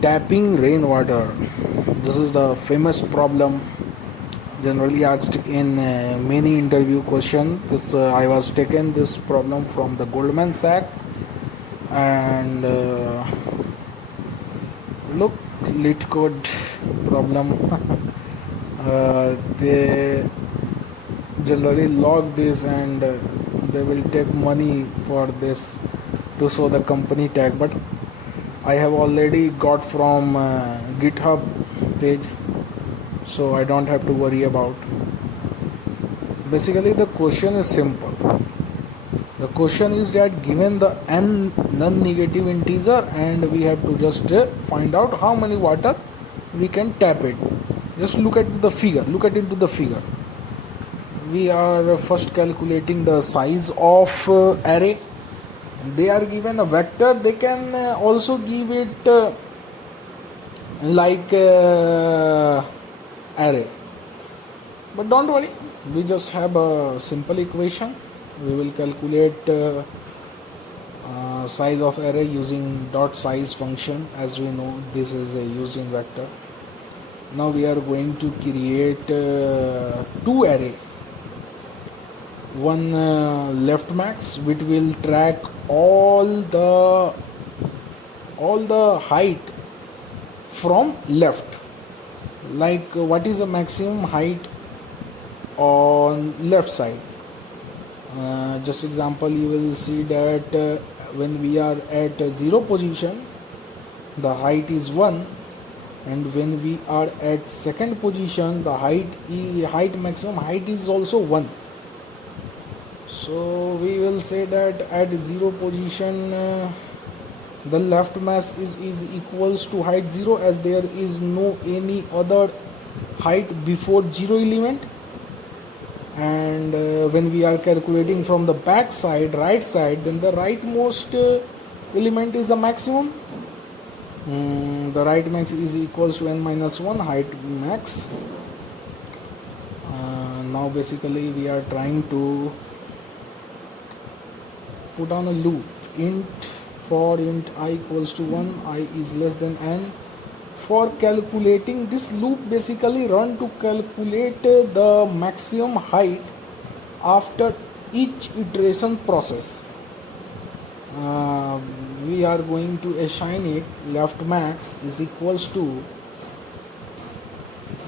Tapping rainwater. This is the famous problem generally asked in many interview questions. This I was taken this problem from the Goldman Sachs, and look, lit code problem. They generally log this, and they will take money for this to show the company tag, but I have already got from GitHub page, so I don't have to worry about. Basically the question is simple. The question is that given the n non-negative integer, and we have to just find out how many water we can tap it. Just look at the figure, look at into the figure. We are first calculating the size of array. They are given a vector. They can also give it like array, but don't worry, we just have a simple equation. We will calculate size of array using dot size function. As we know, this is used in vector. Now we are going to create two array. One left max, which will track all the height from left, like what is the maximum height on left side. Just example, you will see that when we are at 0 position, the height is 1, and when we are at second position, the maximum height is also 1. So we will say that at 0 position, the left mass is equals to height 0, as there is no any other height before 0 element. And when we are calculating from the back side, right side, then the rightmost element is the maximum. The right max is equals to n minus 1 height max. Now basically we are trying to put on a loop. For int I equals to 1, I is less than n. For calculating this loop, basically run to calculate the maximum height after each iteration process. We are going to assign it left max is equals to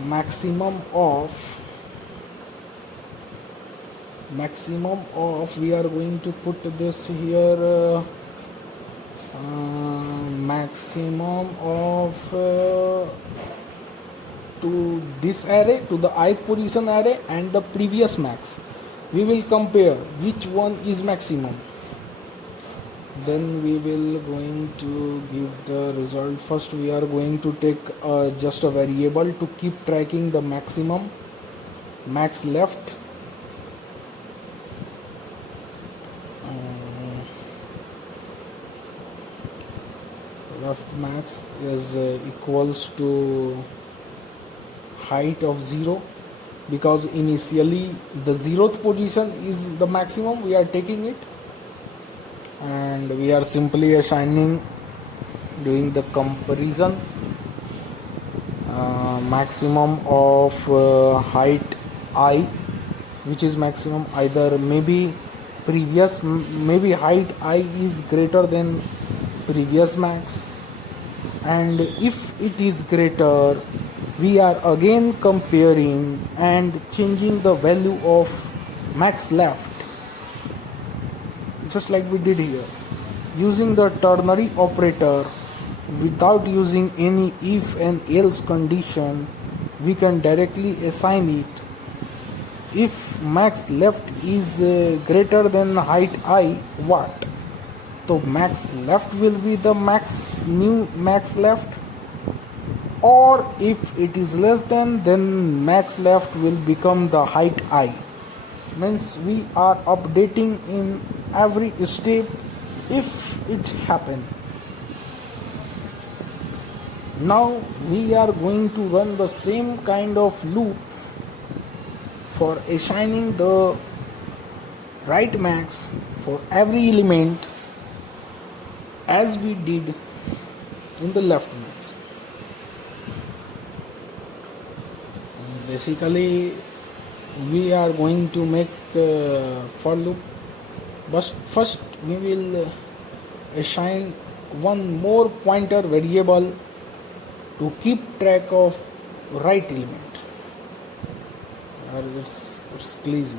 maximum of we are going to put this here maximum of to this array, to the ith position array, and the previous max. We will compare which one is maximum. Then we will going to give the result. First we are going to take just a variable to keep tracking the maximum, max left. Left max is equals to height of 0, because initially the 0th position is the maximum. We are taking it, and we are simply assigning, doing the comparison, maximum of height I, which is maximum. Either maybe height I is greater than previous max, and if it is greater, we are again comparing and changing the value of max left, just like we did here, using the ternary operator. Without using any if and else condition, we can directly assign it. If max left is greater than height I, what? So max left will be the new max left, or if it is less than, then max left will become the height I. Means we are updating in every step if it happen. Now we are going to run the same kind of loop for assigning the right max for every element as we did in the left max. Basically we are going to make for loop, but first we will assign one more pointer variable to keep track of right element. It's lazy.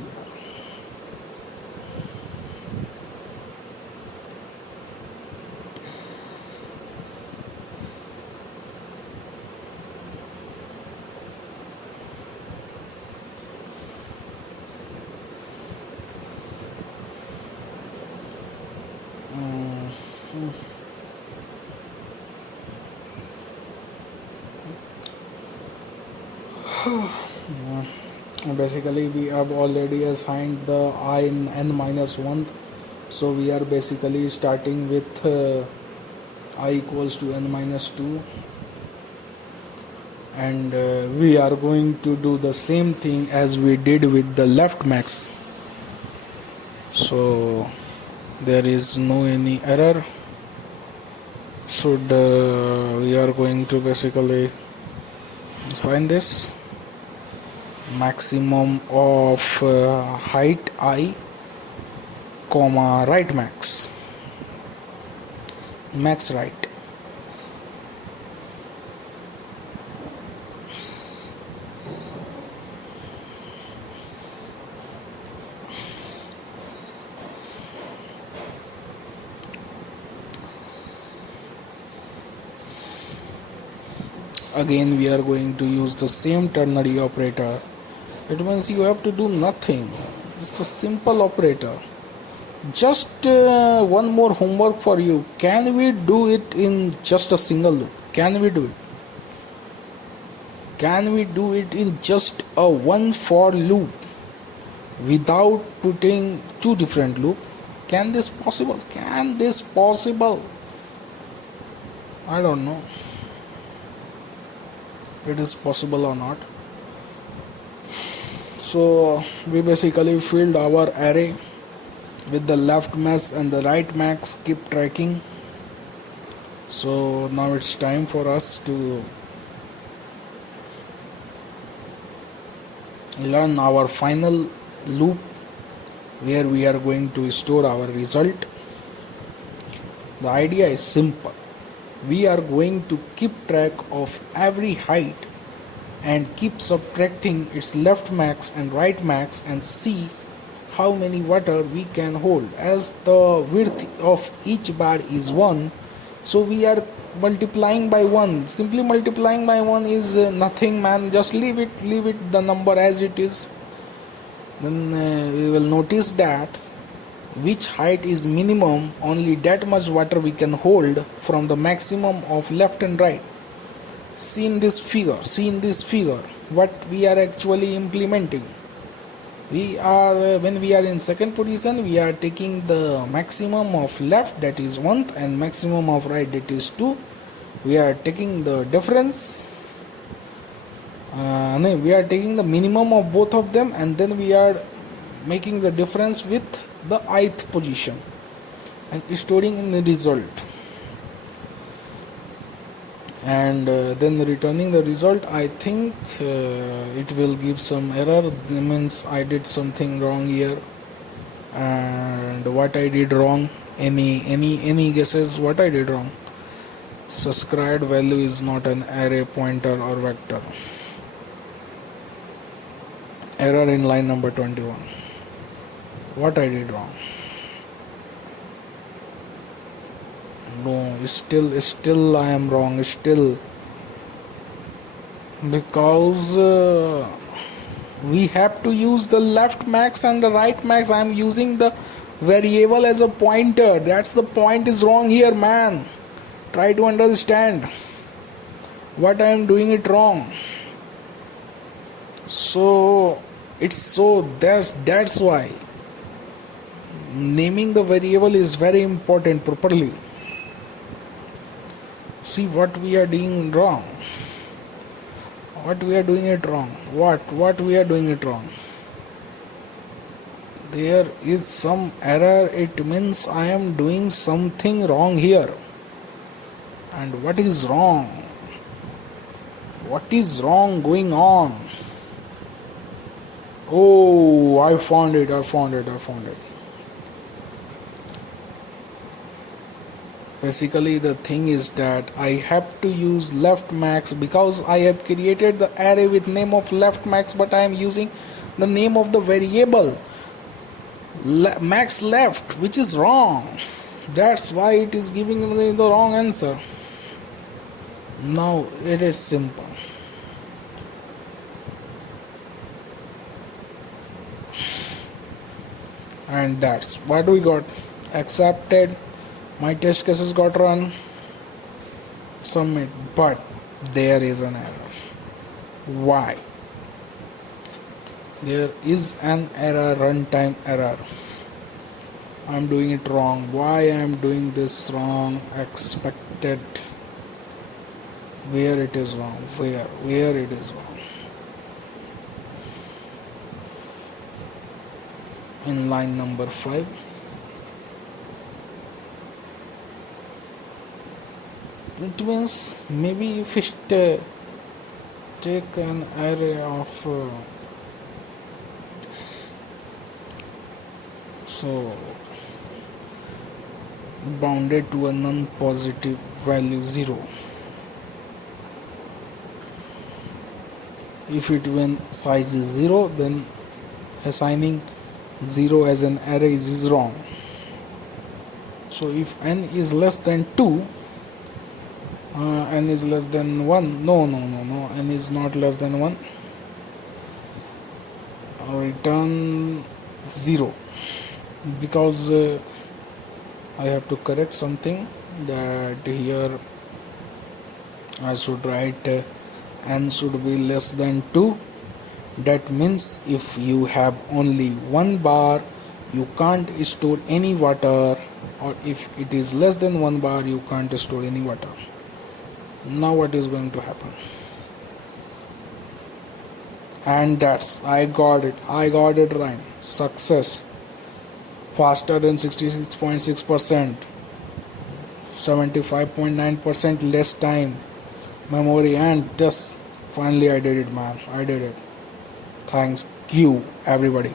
Basically we have already assigned the I in n minus 1, so we are basically starting with I equals to n minus 2, and we are going to do the same thing as we did with the left max, so there is no any error. Should we are going to basically assign this maximum of height I comma right max right. Again we are going to use the same ternary operator. It means you have to do nothing. It's a simple operator. Just one more homework for you. Can we do it in just a single loop? Can we do it? Can we do it in just a one for loop without putting two different loop? Can this possible? Can this possible? I don't know. It is possible or not. So we basically filled our array with the left max and the right max keep tracking. So now it's time for us to learn our final loop where we are going to store our result. The idea is simple. We are going to keep track of every height and keep subtracting its left max and right max and see how many water we can hold. As the width of each bar is 1, so we are multiplying by 1. Simply multiplying by 1 is nothing, man. Just leave it the number as it is. Then we will notice that which height is minimum, only that much water we can hold from the maximum of left and right. See in this figure what we are actually implementing. We are when we are in second position, we are taking the maximum of left, that is 1, and maximum of right, that is 2. We are taking the difference, we are taking the minimum of both of them, and then we are making the difference with the ith position and storing in the result, and then returning the result. I think it will give some error. That means I did something wrong here, and what I did wrong, any guesses what I did wrong? Subscribed value is not an array, pointer or vector. Error in line number 21. What I did wrong? No, still I am wrong, still, because we have to use the left max and the right max. I am using the variable as a pointer. That's the point is wrong here, man. Try to understand what I am doing it wrong. So that's why naming the variable is very important properly. See what we are doing wrong. What we are doing it wrong. What we are doing it wrong. There is some error. It means I am doing something wrong here. And what is wrong? What is wrong going on? Oh, I found it. Basically, the thing is that I have to use left max because I have created the array with name of left max, but I am using the name of the variable max left, which is wrong. That's why it is giving me the wrong answer. Now it is simple. And that's what we got. Accepted. My test cases got run. Submit. But there is an error. Why? There is an error, runtime error. I'm doing it wrong. Why I'm doing this wrong? Expected. Where it is wrong? Where it is wrong? In line number 5. It means maybe if it take an array of so bounded to a non-positive value 0. If it when size is 0, then assigning 0 as an array is wrong. So if n is less than 2, n is less than 1, no, n is not less than 1, return 0, because I have to correct something, that here I should write n should be less than 2. That means if you have only 1 bar, you can't store any water, or if it is less than 1 bar, you can't store any water. Now what is going to happen? And that's, I got it right. Success. Faster than 66.6%, 75.9% less time, memory, and just finally I did it, man. I did it. Thanks you, everybody.